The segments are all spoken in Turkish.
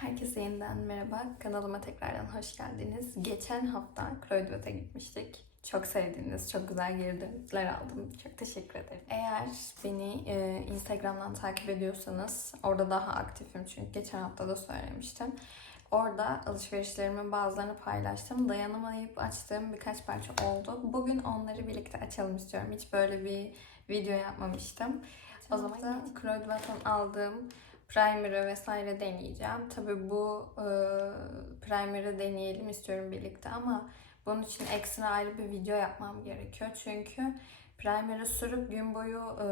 Herkese yeniden merhaba. Kanalıma tekrardan hoş geldiniz. Geçen hafta Kroydvet'e gitmiştik. Çok sevdiğiniz, çok güzel geri dönütler aldım. Çok teşekkür ederim. Eğer beni e, Instagram'dan takip ediyorsanız, orada daha aktifim çünkü geçen hafta da söylemiştim. Orada alışverişlerimin bazılarını paylaştım. Dayanamayıp açtığım birkaç parça oldu. Bugün onları birlikte açalım istiyorum. Hiç böyle bir video yapmamıştım. O zaman da aldığım primer'ı vesaire deneyeceğim. Tabii bu e, primer'ı deneyelim istiyorum birlikte ama bunun için ekstra ayrı bir video yapmam gerekiyor. Çünkü primer'ı sürüp gün boyu e,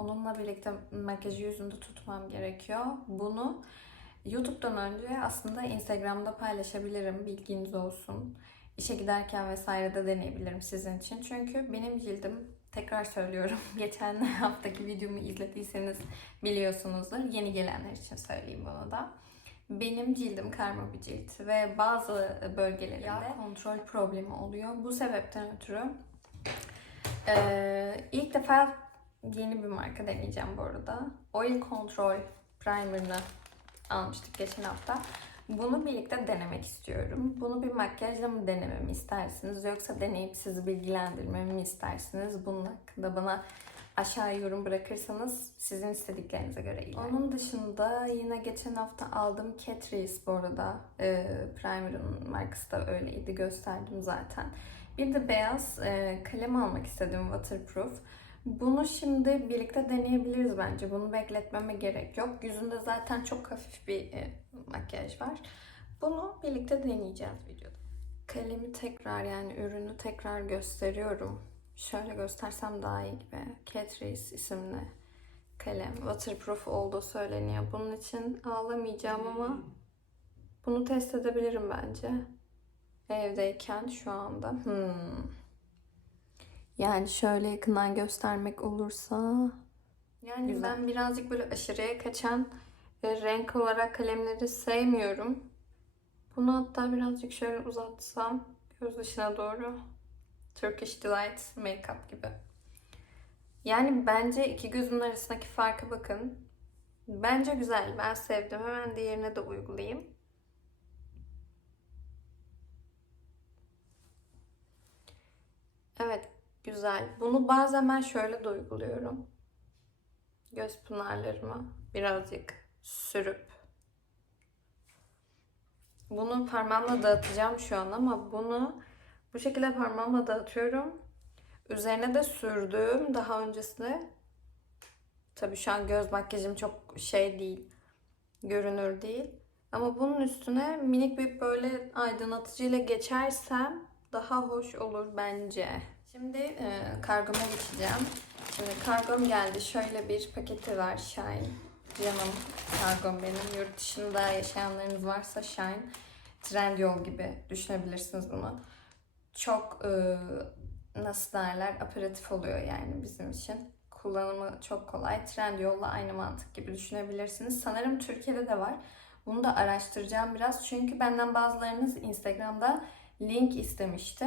onunla birlikte makyajı yüzünde tutmam gerekiyor. Bunu YouTube'dan önce aslında Instagram'da paylaşabilirim. Bilginiz olsun. İşe giderken vesaire de deneyebilirim sizin için. Çünkü benim cildim tekrar söylüyorum. Geçen haftaki videomu izlediyseniz biliyorsunuzdur. Yeni gelenler için söyleyeyim bunu da. Benim cildim karma bir cilt ve bazı bölgelerinde yağ kontrol problemi oluyor. Bu sebepten ötürü ee, ilk defa yeni bir marka deneyeceğim bu arada. Oil Control Primer'ını almıştık geçen hafta. Bunu birlikte denemek istiyorum. Bunu bir makyajla mı denememi istersiniz yoksa deneyip sizi bilgilendirmemi mi istersiniz? Bunun hakkında bana aşağı yorum bırakırsanız sizin istediklerinize göre ilerleyin. Onun dışında yine geçen hafta aldığım Catrice bu arada. E, Primer'ın markası da öyleydi gösterdim zaten. Bir de beyaz e, kalem almak istedim waterproof. Bunu şimdi birlikte deneyebiliriz bence. Bunu bekletmeme gerek yok. Yüzünde zaten çok hafif bir e, makyaj var. Bunu birlikte deneyeceğiz videoda. Kalemi tekrar yani ürünü tekrar gösteriyorum. Şöyle göstersem daha iyi gibi. Catrice isimli kalem. Waterproof olduğu söyleniyor. Bunun için ağlamayacağım ama bunu test edebilirim bence. Evdeyken şu anda. Hmm. Yani şöyle yakından göstermek olursa yani Güzel. ben birazcık böyle aşırıya kaçan e, renk olarak kalemleri sevmiyorum. Bunu hatta birazcık şöyle uzatsam göz dışına doğru. Turkish Delight Makeup gibi. Yani bence iki gözün arasındaki farka bakın. Bence güzel. Ben sevdim. Hemen diğerine de uygulayayım. Evet, güzel. Bunu bazen ben şöyle de uyguluyorum. Göz pınarlarıma birazcık sürüp. Bunu parmağımla dağıtacağım şu an ama bunu bu şekilde parmağımla dağıtıyorum. Üzerine de sürdüğüm daha öncesinde tabii şu an göz makyajım çok şey değil. Görünür değil. Ama bunun üstüne minik bir böyle aydınlatıcı ile geçersem daha hoş olur bence. Şimdi e, kargoma geçeceğim. Şimdi kargom geldi. Şöyle bir paketi var Shine. Canım kargom benim. Yurt dışında yaşayanlarınız varsa Shine. Trendyol gibi düşünebilirsiniz bunu. Çok e, nasıl derler aperatif oluyor yani bizim için. Kullanımı çok kolay. Trendyol'la aynı mantık gibi düşünebilirsiniz. Sanırım Türkiye'de de var. Bunu da araştıracağım biraz. Çünkü benden bazılarınız Instagram'da link istemişti.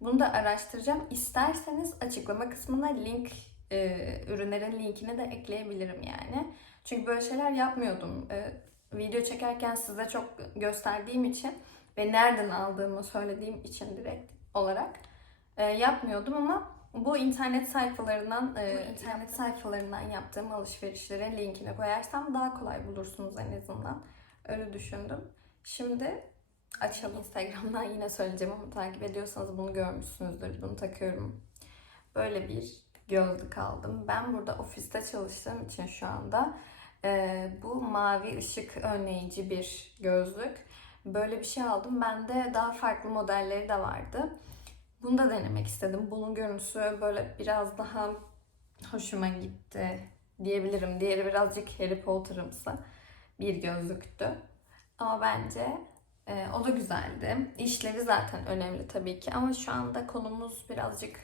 Bunu da araştıracağım. İsterseniz açıklama kısmına link, e, ürünlerin linkini de ekleyebilirim yani. Çünkü böyle şeyler yapmıyordum. E, video çekerken size çok gösterdiğim için ve nereden aldığımı söylediğim için direkt olarak e, yapmıyordum ama bu internet sayfalarından e, bu internet sayfalarından yaptığım alışverişlere linkini koyarsam daha kolay bulursunuz en azından. Öyle düşündüm. Şimdi açalım. Instagram'dan yine söyleyeceğim ama takip ediyorsanız bunu görmüşsünüzdür. Bunu takıyorum. Böyle bir gözlük aldım. Ben burada ofiste çalıştığım için şu anda e, bu mavi ışık önleyici bir gözlük. Böyle bir şey aldım. Bende daha farklı modelleri de vardı. Bunu da denemek istedim. Bunun görüntüsü böyle biraz daha hoşuma gitti diyebilirim. Diğeri birazcık Harry Potter'ımsı bir gözlüktü. Ama bence e, o da güzeldi. İşlevi zaten önemli tabii ki ama şu anda konumuz birazcık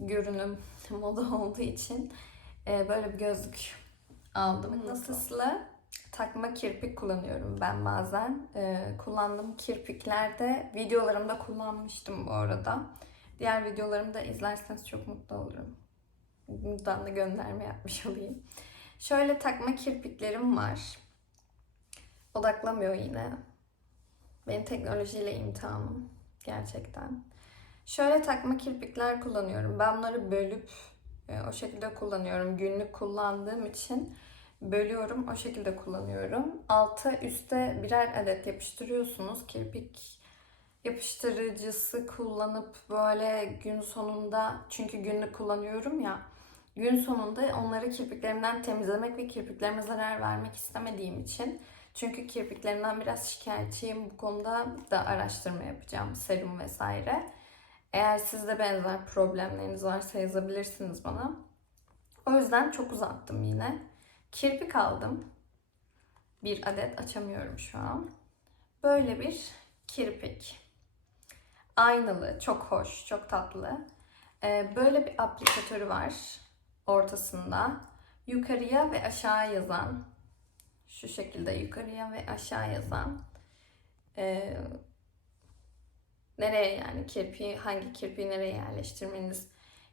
görünüm moda olduğu için e, böyle bir gözlük aldım. Mıknatıslı takma kirpik kullanıyorum ben bazen. E, kullandığım kirpiklerde videolarımda kullanmıştım bu arada. Diğer videolarımı da izlerseniz çok mutlu olurum. Buradan da gönderme yapmış olayım. Şöyle takma kirpiklerim var. Odaklamıyor yine. Benim teknolojiyle imtihanım. Gerçekten. Şöyle takma kirpikler kullanıyorum. Ben bunları bölüp e, o şekilde kullanıyorum. Günlük kullandığım için bölüyorum. O şekilde kullanıyorum. Alta üste birer adet yapıştırıyorsunuz. Kirpik yapıştırıcısı kullanıp böyle gün sonunda çünkü günlük kullanıyorum ya gün sonunda onları kirpiklerimden temizlemek ve kirpiklerime zarar vermek istemediğim için çünkü kirpiklerimden biraz şikayetçiyim bu konuda da araştırma yapacağım serum vesaire. Eğer sizde benzer problemleriniz varsa yazabilirsiniz bana. O yüzden çok uzattım yine. Kirpik aldım. Bir adet açamıyorum şu an. Böyle bir kirpik. Aynalı, çok hoş, çok tatlı. Ee, böyle bir aplikatörü var ortasında. Yukarıya ve aşağı yazan, şu şekilde yukarıya ve aşağı yazan ee, nereye yani kirpiği, hangi kirpiği nereye yerleştirmeniz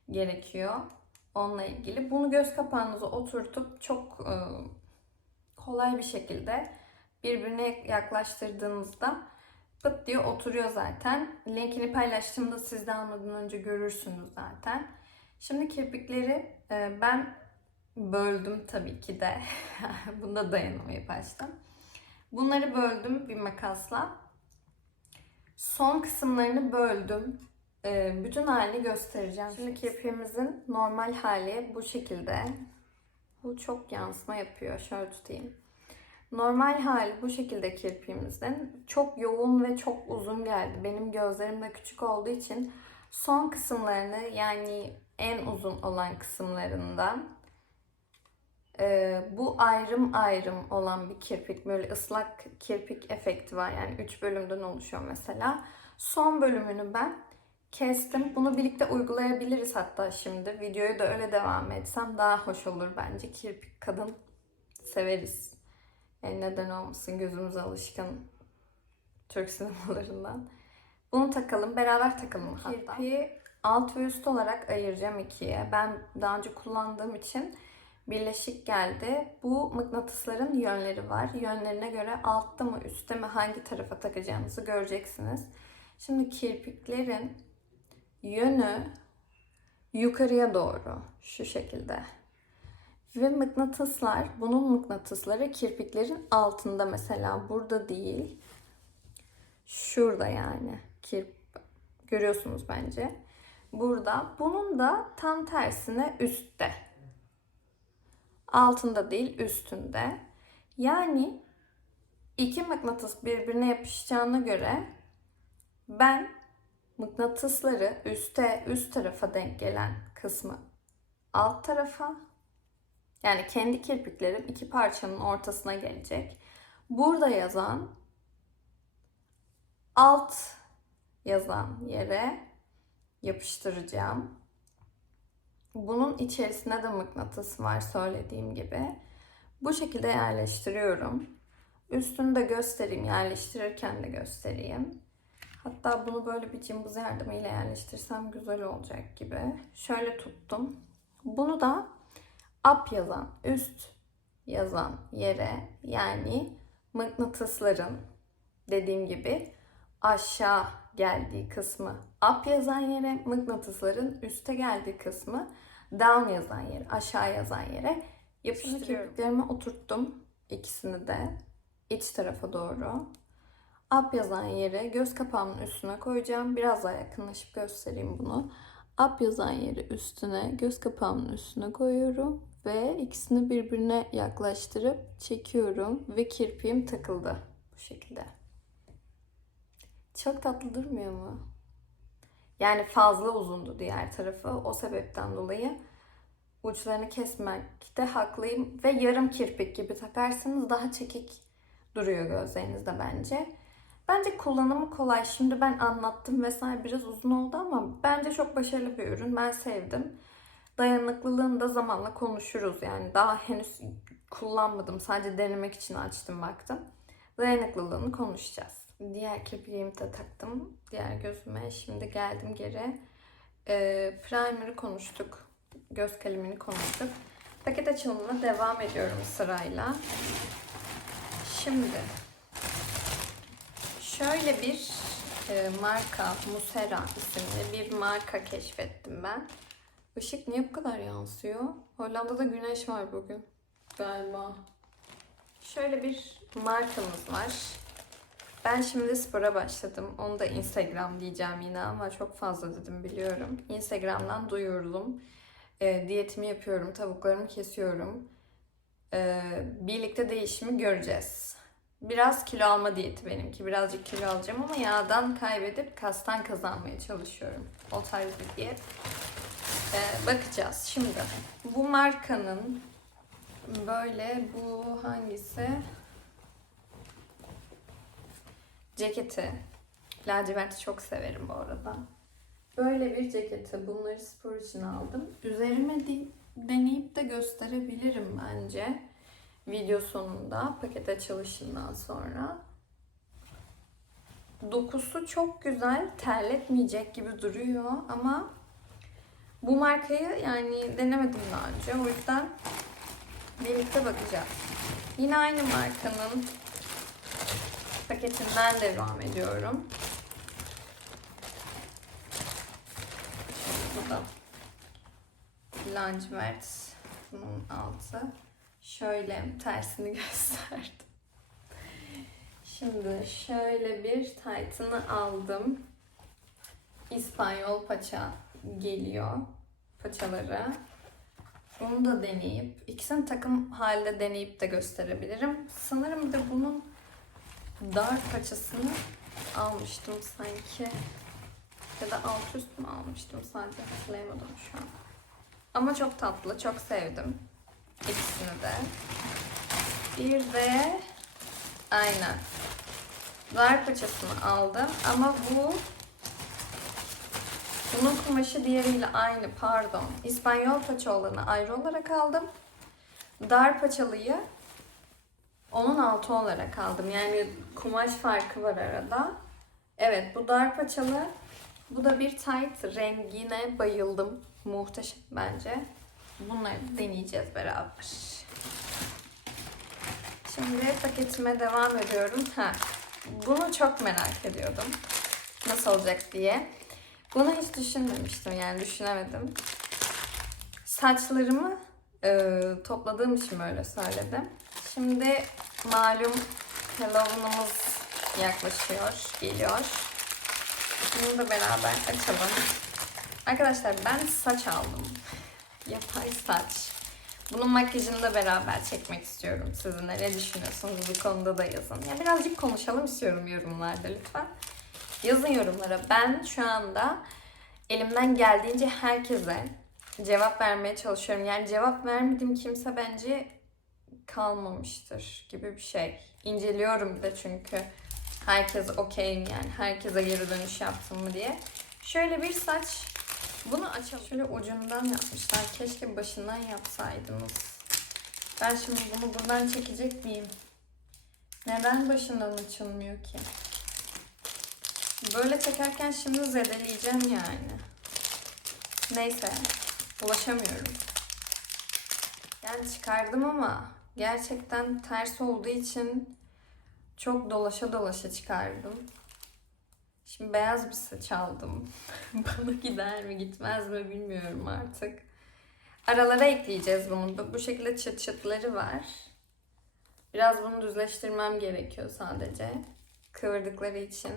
gerekiyor onunla ilgili. Bunu göz kapağınıza oturtup çok e, kolay bir şekilde birbirine yaklaştırdığınızda pıt diye oturuyor zaten. Linkini paylaştığımda siz de almadan önce görürsünüz zaten. Şimdi kirpikleri e, ben böldüm tabii ki de. Bunda dayanamayıp açtım. Bunları böldüm bir makasla. Son kısımlarını böldüm. E, bütün halini göstereceğim. Şimdi kirpiğimizin normal hali bu şekilde. Bu çok yansıma yapıyor. Şöyle tutayım. Normal hali bu şekilde kirpiğimizin. Çok yoğun ve çok uzun geldi. Benim gözlerim de küçük olduğu için son kısımlarını yani en uzun olan kısımlarından e, bu ayrım ayrım olan bir kirpik. Böyle ıslak kirpik efekti var. Yani 3 bölümden oluşuyor mesela. Son bölümünü ben kestim. Bunu birlikte uygulayabiliriz hatta şimdi. Videoyu da öyle devam etsem daha hoş olur bence. Kirpik kadın severiz. Yani neden olmasın gözümüz alışkın Türk sinemalarından. Bunu takalım. Beraber takalım hatta. Kirpiği alt ve üst olarak ayıracağım ikiye. Ben daha önce kullandığım için birleşik geldi. Bu mıknatısların yönleri var. Yönlerine göre altta mı üstte mi hangi tarafa takacağınızı göreceksiniz. Şimdi kirpiklerin yönü yukarıya doğru şu şekilde. Ve mıknatıslar, bunun mıknatısları kirpiklerin altında mesela burada değil. Şurada yani. Kirp görüyorsunuz bence. Burada. Bunun da tam tersine üstte. Altında değil, üstünde. Yani iki mıknatıs birbirine yapışacağına göre ben mıknatısları üste, üst tarafa denk gelen kısmı alt tarafa yani kendi kirpiklerim iki parçanın ortasına gelecek. Burada yazan alt yazan yere yapıştıracağım. Bunun içerisinde de mıknatıs var söylediğim gibi. Bu şekilde yerleştiriyorum. Üstünü de göstereyim. Yerleştirirken de göstereyim. Hatta bunu böyle bir cımbız yardımıyla yerleştirsem güzel olacak gibi. Şöyle tuttum. Bunu da up yazan, üst yazan yere yani mıknatısların dediğim gibi aşağı geldiği kısmı up yazan yere, mıknatısların üste geldiği kısmı down yazan yere, aşağı yazan yere yapıştırıyorum. Oturttum ikisini de iç tarafa doğru. Up yazan yere göz kapağımın üstüne koyacağım. Biraz daha yakınlaşıp göstereyim bunu. Up yazan yeri üstüne, göz kapağımın üstüne koyuyorum ve ikisini birbirine yaklaştırıp çekiyorum ve kirpiğim takıldı bu şekilde. Çok tatlı durmuyor mu? Yani fazla uzundu diğer tarafı. O sebepten dolayı uçlarını kesmekte haklıyım. Ve yarım kirpik gibi takarsanız daha çekik duruyor gözlerinizde bence. Bence kullanımı kolay. Şimdi ben anlattım vesaire biraz uzun oldu ama bence çok başarılı bir ürün. Ben sevdim. Dayanıklılığını da zamanla konuşuruz. Yani daha henüz kullanmadım. Sadece denemek için açtım baktım. Dayanıklılığını konuşacağız. Diğer kirpiğimi de taktım. Diğer gözüme. Şimdi geldim geri. Ee, primer'ı konuştuk. Göz kalemini konuştuk. Paket açılımına devam ediyorum sırayla. Şimdi Şöyle bir e, marka, Musera isimli bir marka keşfettim ben. Işık niye bu kadar yansıyor? Hollanda'da güneş var bugün galiba. Şöyle bir markamız var. Ben şimdi spora başladım. Onu da Instagram diyeceğim yine ama çok fazla dedim biliyorum. Instagram'dan duyurdum. E, diyetimi yapıyorum, tavuklarımı kesiyorum. E, birlikte değişimi göreceğiz. Biraz kilo alma diyeti benimki. Birazcık kilo alacağım ama yağdan kaybedip kastan kazanmaya çalışıyorum. O tarz bir diyet. E, bakacağız. Şimdi bu markanın böyle bu hangisi? Ceketi. Laciverti çok severim bu arada. Böyle bir ceketi. Bunları spor için aldım. Üzerime de- deneyip de gösterebilirim bence. Video sonunda paket açılışından sonra. Dokusu çok güzel. Terletmeyecek gibi duruyor ama bu markayı yani denemedim daha önce. O yüzden birlikte bakacağız. Yine aynı markanın paketinden devam ediyorum. Bu da lacivert bunun altı. Şöyle tersini gösterdim. Şimdi şöyle bir taytını aldım. İspanyol paça geliyor paçaları. Bunu da deneyip, ikisini takım halde deneyip de gösterebilirim. Sanırım de bunun dar paçasını almıştım sanki. Ya da alt üst mü almıştım sadece hatırlayamadım şu an. Ama çok tatlı, çok sevdim. İkisini de. Bir de aynen. Dar paçasını aldım ama bu bunun kumaşı diğeriyle aynı pardon. İspanyol paça olanı ayrı olarak aldım. Dar paçalıyı onun altı olarak aldım. Yani kumaş farkı var arada. Evet bu dar paçalı. Bu da bir tight. Rengine bayıldım. Muhteşem bence. Bunları deneyeceğiz beraber. Şimdi paketime devam ediyorum. Ha, bunu çok merak ediyordum. Nasıl olacak diye. Bunu hiç düşünmemiştim yani düşünemedim. Saçlarımı e, topladığım için böyle söyledim. Şimdi malum Halloween'ımız yaklaşıyor, geliyor. Bunu da beraber açalım. Arkadaşlar ben saç aldım. Yapay saç. Bunun makyajını da beraber çekmek istiyorum sizinle. Ne düşünüyorsunuz bu konuda da yazın. Ya birazcık konuşalım istiyorum yorumlarda lütfen. Yazın yorumlara. Ben şu anda elimden geldiğince herkese cevap vermeye çalışıyorum. Yani cevap vermediğim kimse bence kalmamıştır gibi bir şey. İnceliyorum de çünkü herkes okey mi yani herkese geri dönüş yaptım mı diye. Şöyle bir saç. Bunu açalım. Şöyle ucundan yapmışlar. Keşke başından yapsaydınız. Ben şimdi bunu buradan çekecek miyim? Neden başından açılmıyor ki? Böyle çekerken şimdi zedeleyeceğim yani. Neyse. Ulaşamıyorum. Yani çıkardım ama gerçekten ters olduğu için çok dolaşa dolaşa çıkardım. Şimdi beyaz bir saç aldım. Bana gider mi gitmez mi bilmiyorum artık. Aralara ekleyeceğiz bunu. Bu- şekilde çıt çıtları var. Biraz bunu düzleştirmem gerekiyor sadece. Kıvırdıkları için.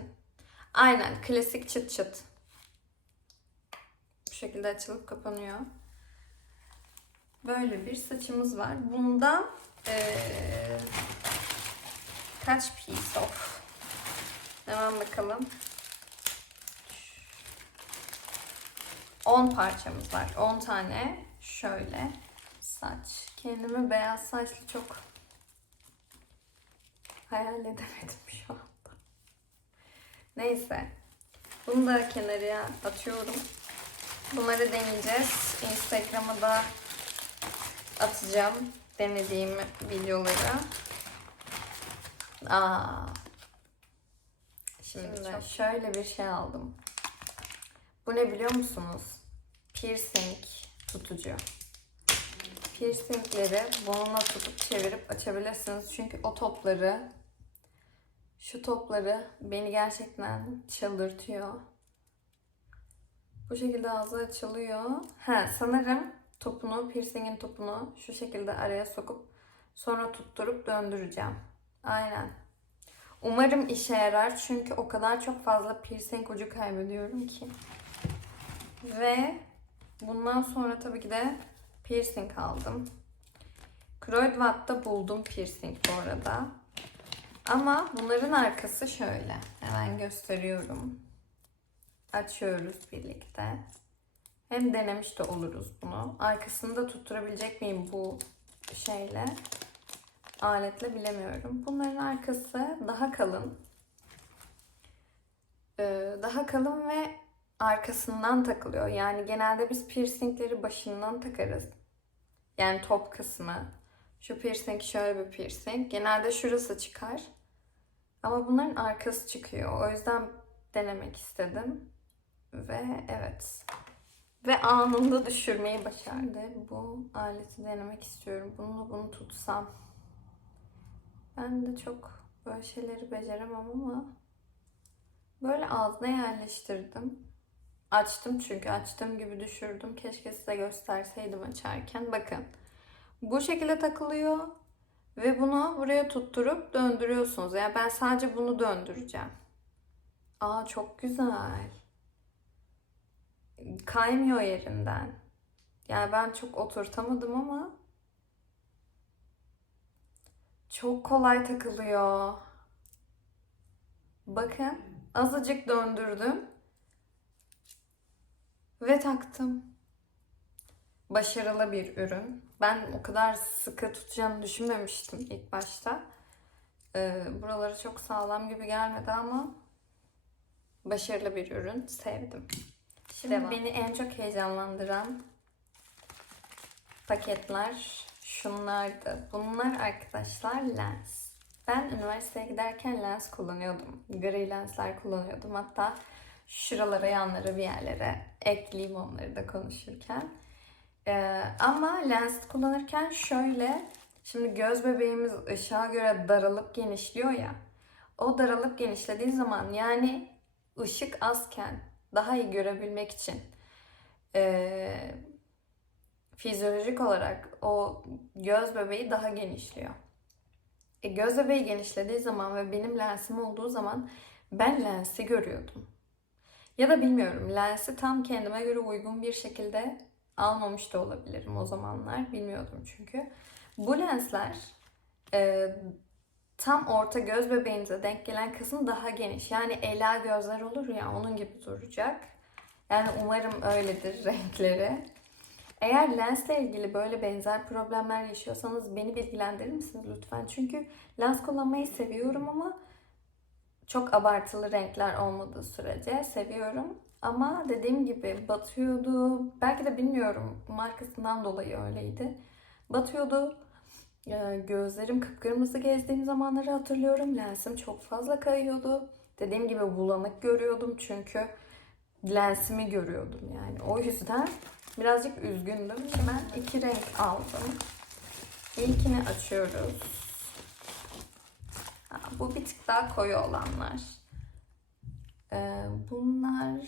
Aynen klasik çıt çıt. Bu şekilde açılıp kapanıyor. Böyle bir saçımız var. Bunda eee, kaç piece of? Hemen bakalım. 10 parçamız var. 10 tane şöyle saç. Kendimi beyaz saçlı çok hayal edemedim şu anda. Neyse. Bunu da kenarıya atıyorum. Bunları deneyeceğiz. Instagram'a da atacağım denediğim videoları. Aa. Şimdi, şöyle bir şey aldım. Bu ne biliyor musunuz? Piercing tutucu. Piercingleri bununla tutup çevirip açabilirsiniz. Çünkü o topları Şu topları beni gerçekten çıldırtıyor. Bu şekilde ağzı açılıyor. He sanırım topunu, piercingin topunu şu şekilde araya sokup sonra tutturup döndüreceğim. Aynen. Umarım işe yarar çünkü o kadar çok fazla piercing ucu kaybediyorum ki. Ve bundan sonra tabii ki de piercing aldım. Kruidvat'ta buldum piercing bu arada. Ama bunların arkası şöyle. Hemen gösteriyorum. Açıyoruz birlikte. Hem denemiş de oluruz bunu. Arkasını da tutturabilecek miyim bu şeyle? Aletle bilemiyorum. Bunların arkası daha kalın. Ee, daha kalın ve arkasından takılıyor. Yani genelde biz piercingleri başından takarız. Yani top kısmı. Şu piercing şöyle bir piercing. Genelde şurası çıkar. Ama bunların arkası çıkıyor. O yüzden denemek istedim. Ve evet. Ve anında düşürmeyi başardı. Bu aleti denemek istiyorum. Bununla bunu tutsam. Ben de çok böyle şeyleri beceremem ama böyle ağzına yerleştirdim. Açtım çünkü açtığım gibi düşürdüm. Keşke size gösterseydim açarken. Bakın. Bu şekilde takılıyor. Ve bunu buraya tutturup döndürüyorsunuz. Yani ben sadece bunu döndüreceğim. Aa çok güzel. Kaymıyor yerinden. Yani ben çok oturtamadım ama çok kolay takılıyor. Bakın azıcık döndürdüm ve taktım. Başarılı bir ürün. Ben o kadar sıkı tutacağını düşünmemiştim ilk başta. Ee, buraları çok sağlam gibi gelmedi ama başarılı bir ürün. Sevdim. Şimdi Devam. beni en çok heyecanlandıran paketler şunlardı. Bunlar arkadaşlar lens. Ben üniversiteye giderken lens kullanıyordum. Gri lensler kullanıyordum. Hatta şuralara yanlara bir yerlere ekleyeyim onları da konuşurken. Ee, ama lens kullanırken şöyle şimdi göz bebeğimiz ışığa göre daralıp genişliyor ya. O daralıp genişlediği zaman yani ışık azken daha iyi görebilmek için ee, fizyolojik olarak o göz bebeği daha genişliyor. E, göz bebeği genişlediği zaman ve benim lensim olduğu zaman ben lensi görüyordum. Ya da bilmiyorum lensi tam kendime göre uygun bir şekilde almamış da olabilirim o zamanlar. Bilmiyordum çünkü. Bu lensler e, tam orta göz bebeğinize denk gelen kısım daha geniş. Yani ela gözler olur ya onun gibi duracak. Yani umarım öyledir renkleri. Eğer lensle ilgili böyle benzer problemler yaşıyorsanız beni bilgilendirir misiniz lütfen? Çünkü lens kullanmayı seviyorum ama çok abartılı renkler olmadığı sürece seviyorum. Ama dediğim gibi batıyordu. Belki de bilmiyorum markasından dolayı öyleydi. Batıyordu. Ee, Gözlerim kıpkırmızı gezdiğim zamanları hatırlıyorum. Lensim çok fazla kayıyordu. Dediğim gibi bulanık görüyordum çünkü lensimi görüyordum yani. O yüzden birazcık üzgündüm. Ben iki renk aldım. İlkini açıyoruz. Ha, bu bir tık daha koyu olanlar. Ee, bunlar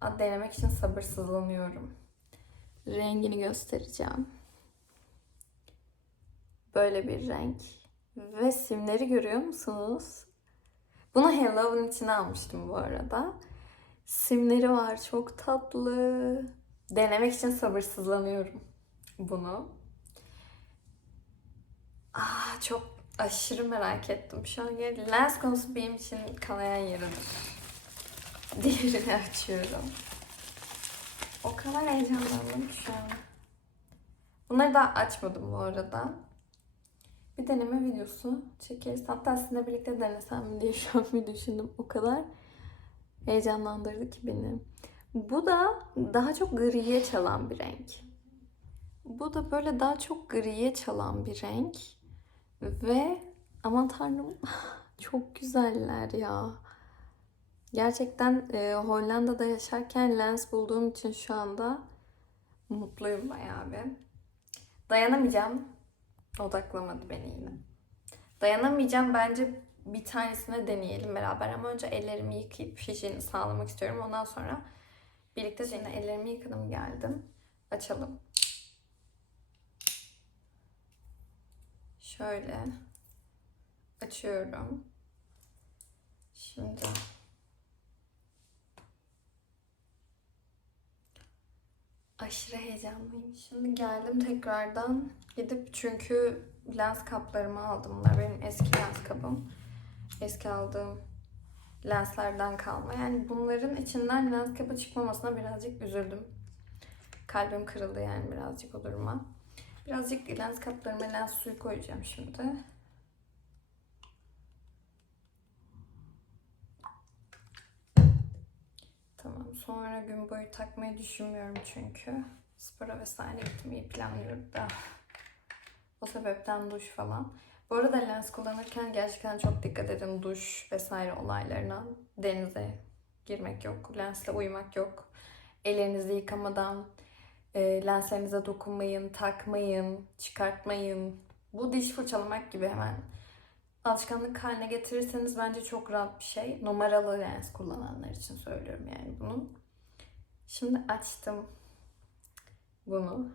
Aa, denemek için sabırsızlanıyorum. Rengini göstereceğim. Böyle bir renk. Ve simleri görüyor musunuz? Bunu Halloween için almıştım bu arada. Simleri var çok tatlı. Denemek için sabırsızlanıyorum bunu. Ah çok aşırı merak ettim. Şu an lens konusu benim için kanayan yeridir. Diğerini açıyorum. O kadar heyecanlandım şu an. Bunları daha açmadım bu arada. Bir deneme videosu çekeriz. Hatta sizinle birlikte denesem mi diye şu an bir düşündüm. O kadar heyecanlandırdı ki beni. Bu da daha çok griye çalan bir renk. Bu da böyle daha çok griye çalan bir renk. Ve aman tanrım çok güzeller ya. Gerçekten e, Hollanda'da yaşarken lens bulduğum için şu anda mutluyum bayağı bir. Dayanamayacağım. Odaklamadı beni yine. Dayanamayacağım bence bir tanesini deneyelim beraber ama önce ellerimi yıkayıp hijyeni sağlamak istiyorum. Ondan sonra birlikte Şimdi ellerimi yıkadım geldim. Açalım. Şöyle açıyorum. Şimdi aşırı heyecanlıyım. Şimdi geldim tekrardan gidip çünkü lens kaplarımı aldım. Bunlar benim eski lens kabım. Eski aldığım lenslerden kalma. Yani bunların içinden lens kapı çıkmamasına birazcık üzüldüm. Kalbim kırıldı yani birazcık o duruma. Birazcık lens kaplarıma lens suyu koyacağım şimdi. Tamam. Sonra gün boyu takmayı düşünmüyorum çünkü. Spora vesaire gitmeyi planlıyorum da. O sebepten duş falan. Bu arada lens kullanırken gerçekten çok dikkat edin duş vesaire olaylarına. Denize girmek yok, lensle uyumak yok. Ellerinizi yıkamadan e, lenslerinize dokunmayın, takmayın, çıkartmayın. Bu diş fırçalamak gibi hemen alışkanlık haline getirirseniz bence çok rahat bir şey. Numaralı lens kullananlar için söylüyorum yani bunu. Şimdi açtım bunu.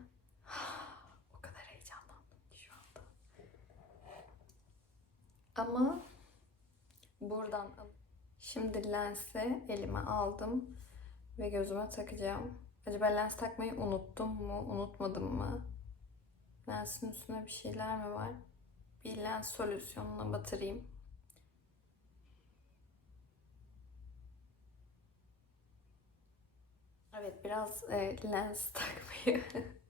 O kadar heyecanlandım şu anda. Ama buradan şimdi lensi elime aldım ve gözüme takacağım. Acaba lens takmayı unuttum mu, unutmadım mı? Lensin üstüne bir şeyler mi var? Bir lens solüsyonuna batırayım. Evet biraz e, lens takmayı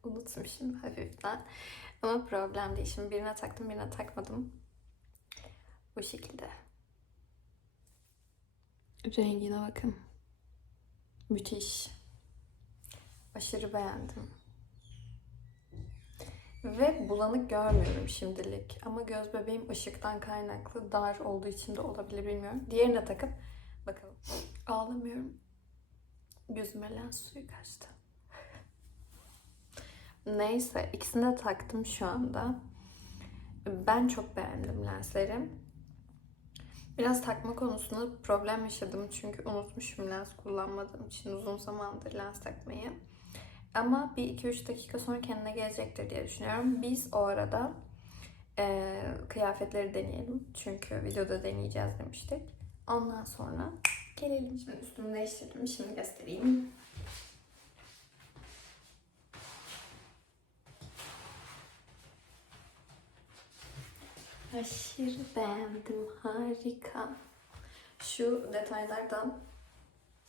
unutmuşum hafiften. Ama problem değil. Şimdi birine taktım birine takmadım. Bu şekilde. Rengine bakın. Müthiş. Aşırı beğendim. Ve bulanık görmüyorum şimdilik. Ama göz bebeğim ışıktan kaynaklı dar olduğu için de olabilir bilmiyorum. Diğerine takıp bakalım. Ağlamıyorum. Gözüme lens suyu kaçtı. Neyse ikisini de taktım şu anda. Ben çok beğendim lensleri. Biraz takma konusunda problem yaşadım çünkü unutmuşum lens kullanmadığım için uzun zamandır lens takmayı. Ama bir 2-3 dakika sonra kendine gelecektir diye düşünüyorum. Biz o arada e, kıyafetleri deneyelim. Çünkü videoda deneyeceğiz demiştik. Ondan sonra gelelim. Şimdi üstümü değiştirdim. Şimdi göstereyim. Aşırı beğendim. Harika. Şu detaylardan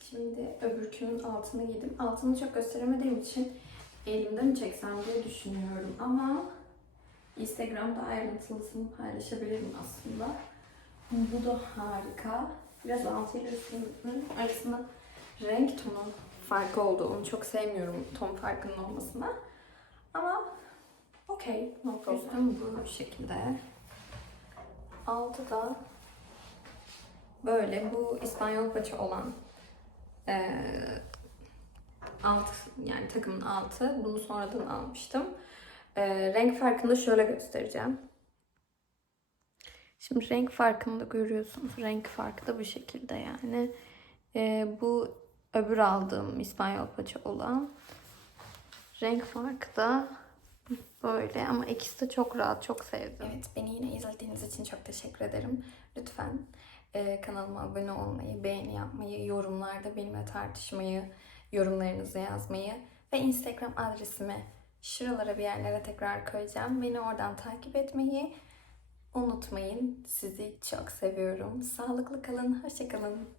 Şimdi öbürkünün altını giydim. Altını çok gösteremediğim için elimde mi çeksem diye düşünüyorum ama Instagram'da ayrıntılısını paylaşabilirim aslında. Bu da harika. Biraz altı ile üstünün arasında renk tonu farkı oldu. Onu çok sevmiyorum ton farkının olmasına. Ama okey. No problem. Bu şekilde. Altı da böyle. Bu İspanyol paça olan ee, alt yani takımın altı. Bunu sonradan almıştım. Ee, renk farkını şöyle göstereceğim. Şimdi renk farkını da görüyorsunuz. Renk farkı da bu şekilde yani. Ee, bu öbür aldığım İspanyol paça olan. Renk farkı da böyle ama ikisi de çok rahat, çok sevdim. Evet, beni yine izlediğiniz için çok teşekkür ederim. Lütfen ee, kanalıma abone olmayı, beğeni yapmayı, yorumlarda benimle tartışmayı, yorumlarınızı yazmayı ve Instagram adresimi şuralara bir yerlere tekrar koyacağım. Beni oradan takip etmeyi unutmayın. Sizi çok seviyorum. Sağlıklı kalın, hoşçakalın.